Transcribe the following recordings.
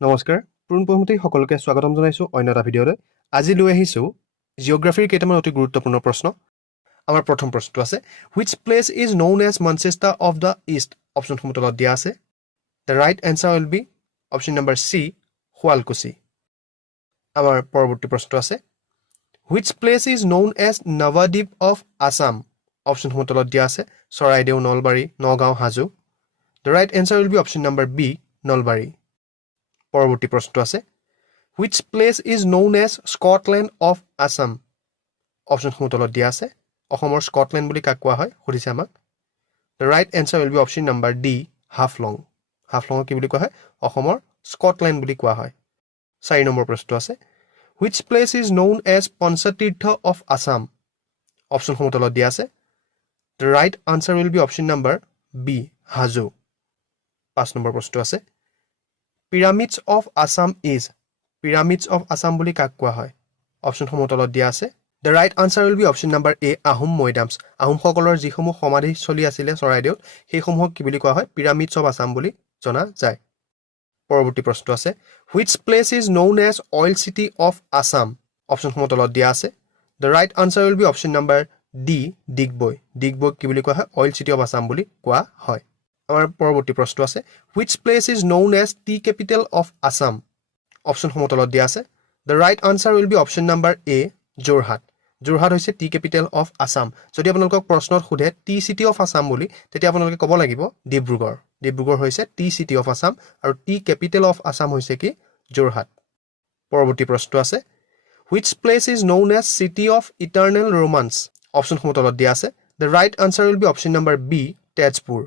নমস্কাৰ পুৰণপমতি সকলোকে স্বাগতম জনাইছো অন্য এটা ভিডিঅ'লৈ আজি লৈ আহিছো জিঅ'গ্ৰাফিৰ কেইটামান অতি গুৰুত্বপূৰ্ণ প্ৰশ্ন আমাৰ প্ৰথম প্ৰশ্নটো আছে which place is known as Manchester of the East অপচনসমূহ তলত দিয়া আছে the right answer will be option number C Sualkuchi আমাৰ পৰৱৰ্তী প্ৰশ্নটো আছে which place is known as Navadip of Assam অপচনসমূহ তলত দিয়া আছে Charaideo Nalbari Nagaon Hajo the right answer will be option number B Nalbari পৰৱৰ্তী প্ৰশ্নটো আছে which place is known as Scotland of Assam অপচনসমূহ তলত দিয়া আছে অসমৰ স্কটলেণ্ড বুলি কাক কোৱা হয় সুধিছে আমাক the right answer will be option number D Haflong Haflong কি বুলি কোৱা হয় অসমৰ স্কটলেণ্ড বুলি কোৱা হয় 4 নম্বৰ প্ৰশ্নটো আছে which place is known as Panchatirtha of Assam অপচনসমূহ তলত দিয়া আছে the right answer will be option number B Hajo 5 number প্ৰশ্নটো আছে Pyramids of Assam is Pyramids of Assam বুলি কাক কোৱা হয় অপচনসমূহ তলত দিয়া আছে the right answer will be option number A Ahom মৈদামছ Ahom সকলৰ যিসমূহ সমাধি চলি আছিল চৰাইদেউত সেইসমূহক কি বুলি কোৱা হয় Pyramids of Assam বুলি জনা যায় পৰৱৰ্তী প্ৰশ্নটো আছে which place is known as oil city of Assam অপচনসমূহ তলত দিয়া আছে the right answer will be option number D Digboi Digboi কি বুলি কোৱা হয় oil city of Assam বুলি কোৱা হয় আমাৰ পৰৱৰ্তী প্ৰশ্নটো আছে which place is known as tea capital of Assam অপচনসমূহ তলত দিয়া আছে the right answer will be option number A Jorhat Jorhat হৈছে tea capital of Assam যদি আপোনালোকক প্ৰশ্নত সোধে tea city of Assam বুলি তেতিয়া আপোনালোকে ক'ব লাগিব ডিব্ৰুগড় ডিব্ৰুগড় হৈছে tea city of Assam আৰু tea capital of Assam হৈছে কি যোৰহাট পৰৱৰ্তী প্ৰশ্নটো আছে which place is known as city of eternal romance অপচনসমূহ তলত দিয়া আছে the right answer will be option number B Tezpur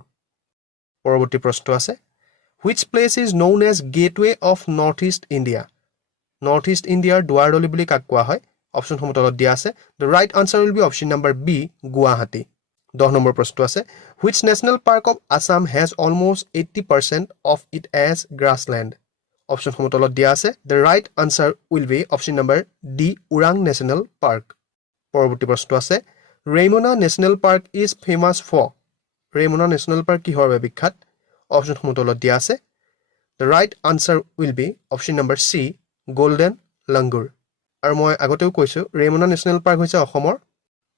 পৰৱৰ্তী প্ৰশ্নটো আছে which place is known as gateway of northeast India northeast Indiaৰ দুৱাৰদলি বুলি কাক কোৱা হয় অপচনসমূহ তলত দিয়া আছে the right answer will be option number B Guwahati 10 number প্ৰশ্নটো আছে which national park of Assam has almost 80% of it as grassland অপচনসমূহ তলত দিয়া আছে the right answer will be option number D Orang national park পৰৱৰ্তী প্ৰশ্নটো আছে Raimona national park is famous for Raimona national park কিহৰ বাবে বিখ্যাত অপচনসমূহ তলত দিয়া আছে the right answer will be option number C golden langur আৰু মই আগতেও কৈছো Raimona national park হৈছে অসমৰ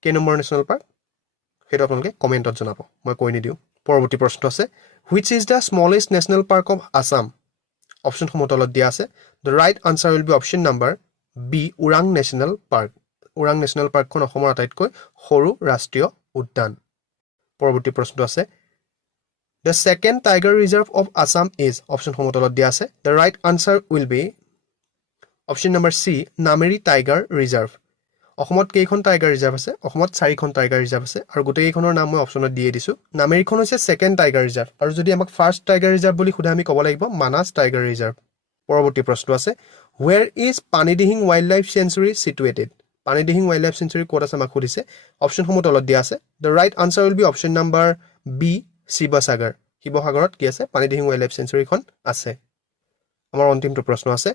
কেই নম্বৰ national park হেটো আপোনালোকে কমেন্টত জনাব মই কৈ নিদিও পৰৱৰ্তী প্ৰশ্ন আছে which is the smallest national park of Assam অপচনসমূহ তলত দিয়া আছে the right answer will be option number B Orang national park Orang national park খন অসমৰ আটাইতকৈ সৰু ৰাষ্ট্ৰীয় উদ্যান পৰৱৰ্তী প্ৰশ্নটো আছে the second tiger reserve of Assam is অপচনসমূহ তলত দিয়া আছে the right answer will be option number C Nameri tiger reserve অসমত কেইখন টাইগাৰ ৰিজাৰ্ভ আছে অসমত 4খন টাইগাৰ ৰিজাৰ্ভ আছে আৰু গোটেইখনৰ নাম মই অপচনত দিয়ে দিছো নামেৰিখন হৈছে সেকেন্ড টাইগাৰ ৰিজাৰ্ভ আৰু যদি আমাক ফাৰ্স্ট টাইগাৰ ৰিজাৰ্ভ বুলি খুদে আমি ক'ব লাগিব মানাস টাইগাৰ ৰিজাৰ্ভ পৰৱৰ্তী প্ৰশ্ন আছে where is Panidihing wildlife sanctuary situated Panidihing wildlife sanctuary ক'ত আছে আমাক খুদিছে অপচনসমূহ তলত দিয়া আছে the right answer will be option number B Sivasagar শিৱসাগৰত কি আছে পানীদিহিং wildlife sanctuary খন আছে আমাৰ অন্তিমটো প্ৰশ্ন আছে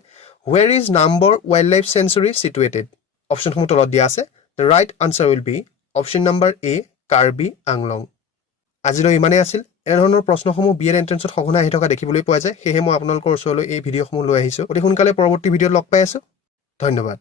where is Nambor wildlife sanctuary situated অপচনসমূহ তলত দিয়া আছে the right answer will be option number A Karbi Anglong আজিলৈ ইমানেই আছিল এনে ধৰণৰ প্ৰশ্নসমূহ বিএড এন্ট্ৰেন্সত সঘনাই আহি থকা দেখিবলৈ পোৱা যায় সেয়ে মই আপোনালোকৰ ওচৰলৈ এই ভিডিঅ'সমূহ লৈ আহিছো অতি সোনকালে পৰৱৰ্তী ভিডিঅ'ত লগ পাই আছো ধন্যবাদ